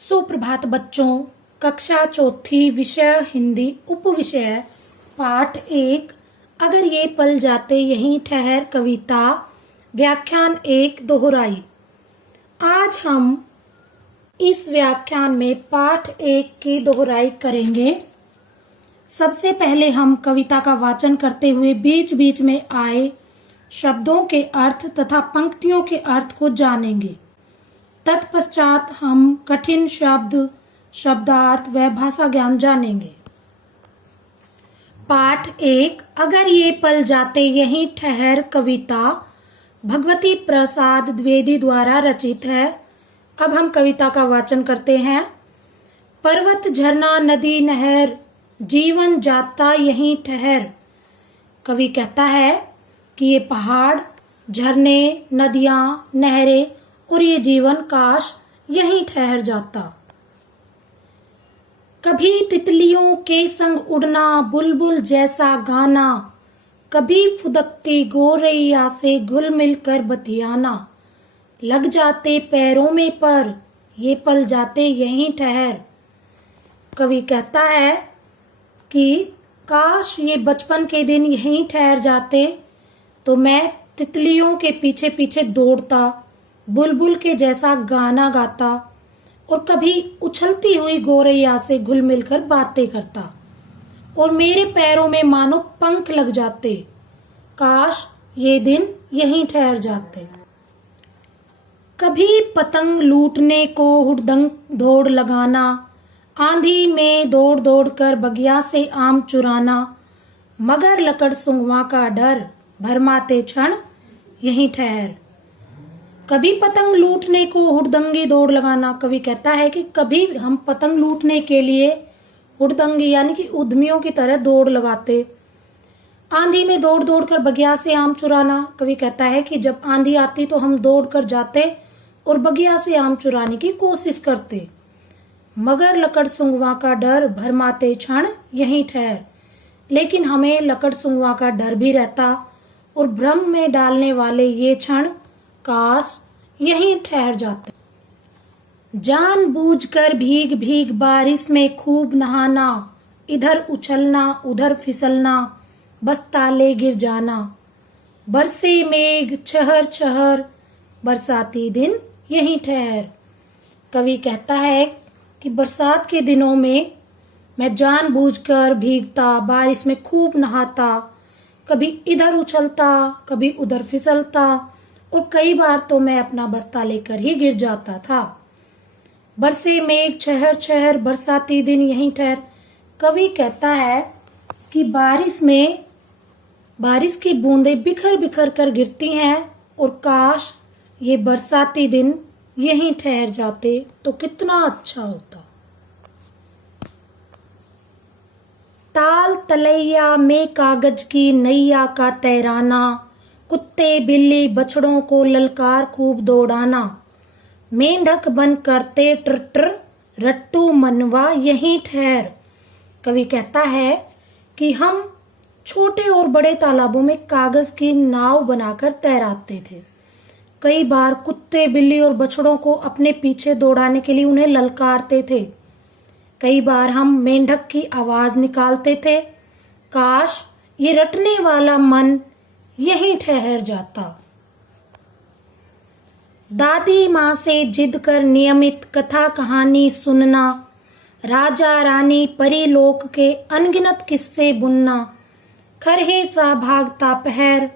सुप्रभात बच्चों। कक्षा चौथी, विषय हिंदी, उप विषय पाठ 1 अगर ये पल जाते यहीं ठहर, कविता, व्याख्यान 1 दोहराई। आज हम इस व्याख्यान में पाठ 1 की दोहराई करेंगे। सबसे पहले हम कविता का वाचन करते हुए बीच बीच में आए शब्दों के अर्थ तथा पंक्तियों के अर्थ को जानेंगे। तत्पश्चात हम कठिन शब्द, शब्दार्थ व भाषा ज्ञान जानेंगे। पाठ 1 अगर ये पल जाते यहीं ठहर, कविता भगवती प्रसाद द्विवेदी द्वारा रचित है। अब हम कविता का वाचन करते हैं। पर्वत, झरना, नदी, नहर, जीवन जाता यहीं ठहर। कवि कहता है कि ये पहाड़, झरने, नदियां, नहरें और ये जीवन काश यहीं ठहर जाता। कभी तितलियों के संग उड़ना, बुलबुल जैसा गाना, कभी फुदकती गोरैया से घुल मिल कर बतियाना। लग जाते पैरों में पर, ये पल जाते यहीं ठहर। कवि कहता है कि काश ये बचपन के दिन यहीं ठहर जाते तो मैं तितलियों के पीछे पीछे दौड़ता, बुलबुल के जैसा गाना गाता और कभी उछलती हुई गोरैया से घुल मिलकर बातें करता और मेरे पैरों में मानो पंख लग जाते। काश ये दिन यहीं ठहर जाते। कभी पतंग लूटने को हुड़दंग दौड़ लगाना, आंधी में दौड़ दौड़ कर बगिया से आम चुराना, मगर लकड़ सुंगवा का डर, भरमाते क्षण यहीं ठहर। कभी पतंग लूटने को हुड़दंगी दौड़ लगाना। कवि कहता है कि कभी हम पतंग लूटने के लिए हुड़दंगी यानी कि उद्यमियों की तरह दौड़ लगाते। आंधी में दौड़ दौड़ कर बगिया से आम चुराना। कवि कहता है कि जब आंधी आती तो हम दौड़ कर जाते और बगिया से आम चुराने की कोशिश करते। मगर लकड़ सुंगवा का डर, भरमाते क्षण यहीं ठहर। लेकिन हमें लकड़ सुंगवा का डर भी रहता और भ्रम में डालने वाले ये क्षण काश यहीं ठहर जाते। जानबूझकर भीग भीग बारिश में खूब नहाना, इधर उछलना उधर फिसलना, बस ताले गिर जाना। बरसे मेघ छहर छहर, बरसाती दिन यहीं ठहर। कवि कहता है कि बरसात के दिनों में मैं जानबूझकर भीगता, बारिश में खूब नहाता, कभी इधर उछलता कभी उधर फिसलता और कई बार तो मैं अपना बस्ता लेकर ही गिर जाता था। बरसे मेघ छहर छहर, बरसाती दिन यहीं ठहर। कवि कहता है कि बारिश की बूंदें बिखर बिखर कर गिरती हैं और काश ये बरसाती दिन यहीं ठहर जाते तो कितना अच्छा होता। ताल तलैया में कागज की नैया का तैराना, कुत्ते बिल्ली बछड़ों को ललकार खूब दौड़ाना, मेंढक बन करते ट्र रट्टू मनवा यहीं ठहर। कवि कहता है कि हम छोटे और बड़े तालाबों में कागज की नाव बनाकर तैराते थे। कई बार कुत्ते बिल्ली और बछड़ों को अपने पीछे दौड़ाने के लिए उन्हें ललकारते थे। कई बार हम मेंढक की आवाज निकालते थे। काश ये रटने वाला मन यहीं ठहर जाता। दादी माँ से जिद कर नियमित कथा कहानी सुनना, राजा रानी परी लोक के अनगिनत किस्से बुनना, खरहे सा भागता पहर,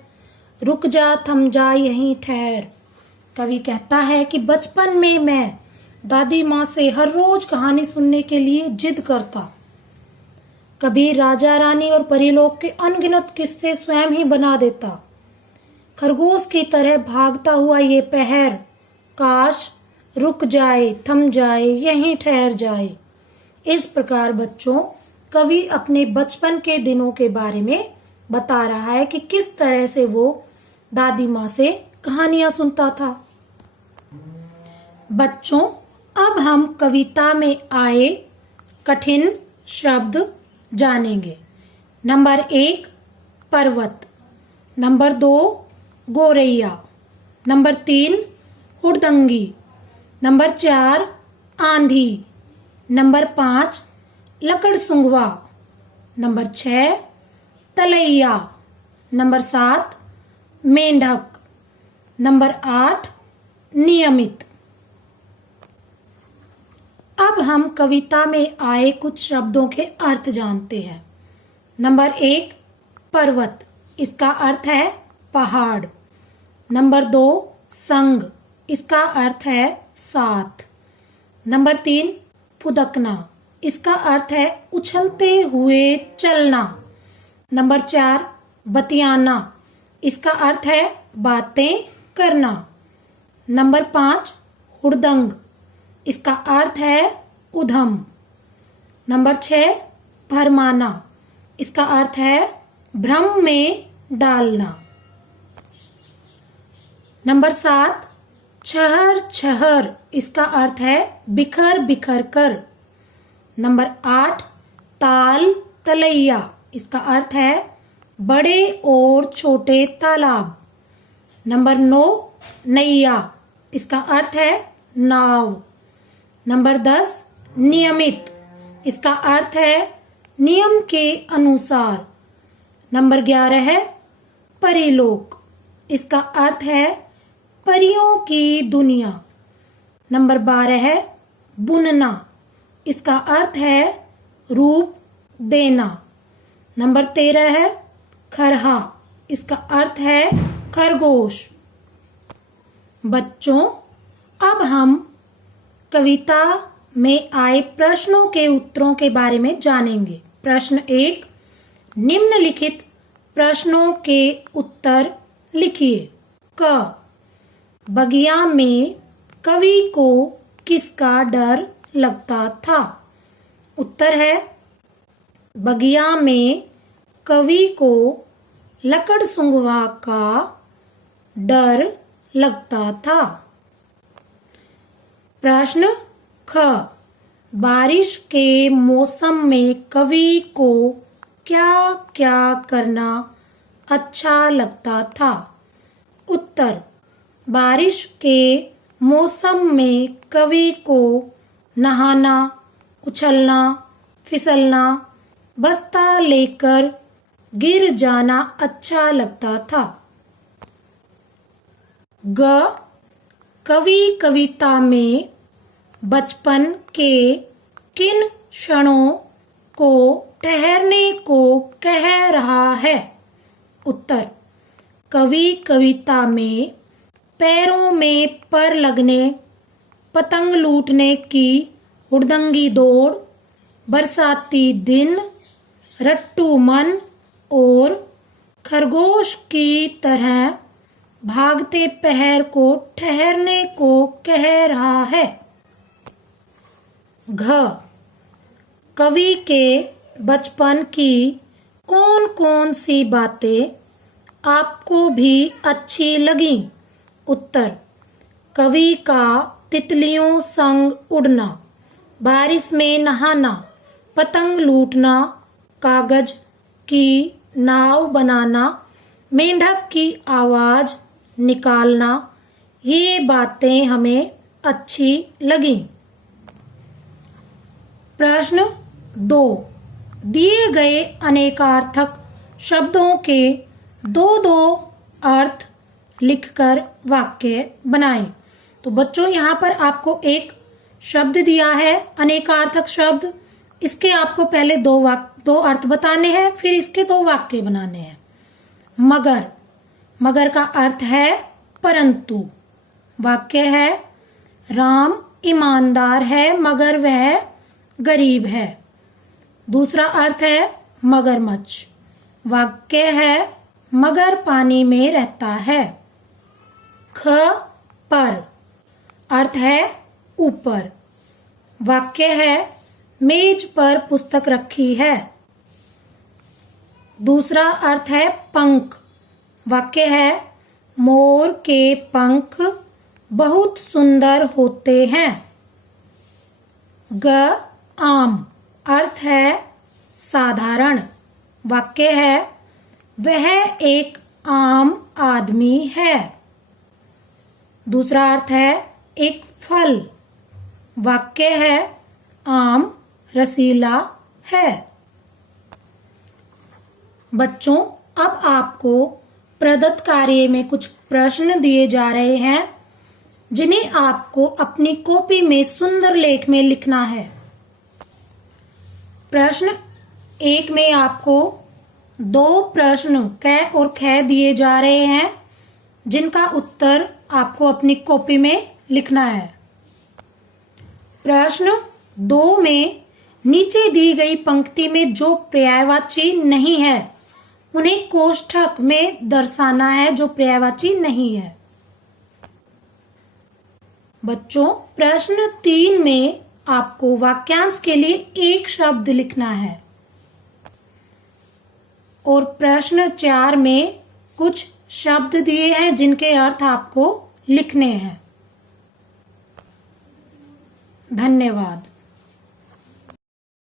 रुक जा थम जा यहीं ठहर। कवि कहता है कि बचपन में मैं दादी माँ से हर रोज कहानी सुनने के लिए जिद करता, कभी राजा रानी और परीलोक के अनगिनत किस्से स्वयं ही बना देता। खरगोश की तरह भागता हुआ ये पहर, काश रुक जाए थम जाए यहीं ठहर जाए। इस प्रकार बच्चों कवि अपने बचपन के दिनों के बारे में बता रहा है कि किस तरह से वो दादी माँ से कहानियां सुनता था। बच्चों अब हम कविता में आए कठिन शब्द जानेंगे। नंबर 1 पर्वत, नंबर 2 गोरैया, नंबर 3 हुड़दंगी, नंबर 4 आंधी। नंबर 5 लकड़ सुंघवा। नंबर 6 तलैया। नंबर 7 मेंढक। नंबर 8 नियमित। अब हम कविता में आए कुछ शब्दों के अर्थ जानते हैं। नंबर 1 पर्वत, इसका अर्थ है पहाड़। नंबर 2 संग, इसका अर्थ है साथ। नंबर 3 फुदकना, इसका अर्थ है उछलते हुए चलना। नंबर 4 बतियाना, इसका अर्थ है बातें करना। नंबर 5 हुड़दंग, इसका अर्थ है उधम। नंबर 6 भरमाना, इसका अर्थ है भ्रम में डालना। नंबर 7 छहर छहर, इसका अर्थ है बिखर बिखर कर। नंबर 8 ताल तलैया, इसका अर्थ है बड़े और छोटे तालाब। नंबर 9 नैया, इसका अर्थ है नाव। नंबर 10 नियमित, इसका अर्थ है नियम के अनुसार। नंबर 11 है परीलोक, इसका अर्थ है परियों की दुनिया। नंबर 12 है बुनना, इसका अर्थ है रूप देना। नंबर 13 है खरहा, इसका अर्थ है खरगोश। बच्चों, अब हम कविता में आए प्रश्नों के उत्तरों के बारे में जानेंगे। प्रश्न 1, निम्नलिखित प्रश्नों के उत्तर लिखिए। क, बगिया में कवि को किसका डर लगता था? उत्तर है बगिया में कवि को लकड़ सुंघवा का डर लगता था। प्रश्न ख, बारिश के मौसम में कवि को क्या क्या करना अच्छा लगता था? उत्तर, बारिश के मौसम में कवि को नहाना, उछलना, फिसलना, बस्ता लेकर गिर जाना अच्छा लगता था। ग, कवि कविता में बचपन के किन क्षणों को ठहरने को कह रहा है? उत्तर, कवि कविता में पैरों में पर लगने, पतंग लूटने की हुड़दंगी दौड़, बरसाती दिन, रट्टू मन और खरगोश की तरह भागते पैर को ठहरने को कह रहा है। घ, कवि के बचपन की कौन कौन सी बातें आपको भी अच्छी लगी? उत्तर, कवि का तितलियों संग उड़ना, बारिश में नहाना, पतंग लूटना, कागज की नाव बनाना, मेंढक की आवाज निकालना, ये बातें हमें अच्छी लगी। प्रश्न 2, दिए गए अनेकार्थक शब्दों के दो दो अर्थ लिखकर वाक्य बनाएं। तो बच्चों, यहाँ पर आपको एक शब्द दिया है अनेकार्थक शब्द, इसके आपको पहले दो अर्थ बताने हैं, फिर इसके 2 वाक्य बनाने हैं। मगर, मगर का अर्थ है परंतु। वाक्य है राम ईमानदार है मगर वह गरीब है। दूसरा अर्थ है मगरमच्छ। वाक्य है मगर पानी में रहता है। ख, पर, अर्थ है ऊपर। वाक्य है मेज पर पुस्तक रखी है। दूसरा अर्थ है पंख। वाक्य है मोर के पंख बहुत सुंदर होते हैं। ग, आम, अर्थ है साधारण। वाक्य है वह एक आम आदमी है। दूसरा अर्थ है एक फल। वाक्य है आम रसीला है। बच्चों, अब आपको प्रदत्त कार्य में कुछ प्रश्न दिए जा रहे हैं जिन्हें आपको अपनी कॉपी में सुंदर लेख में लिखना है। प्रश्न 1 में आपको 2 प्रश्न क और ख दिए जा रहे हैं जिनका उत्तर आपको अपनी कॉपी में लिखना है। प्रश्न 2 में नीचे दी गई पंक्ति में जो पर्यायवाची नहीं है उन्हें कोष्ठक में दर्शाना है जो पर्यायवाची नहीं है। बच्चों, प्रश्न 3 में आपको वाक्यांश के लिए एक शब्द लिखना है और प्रश्न 4 में कुछ शब्द दिए हैं जिनके अर्थ आपको लिखने हैं। धन्यवाद।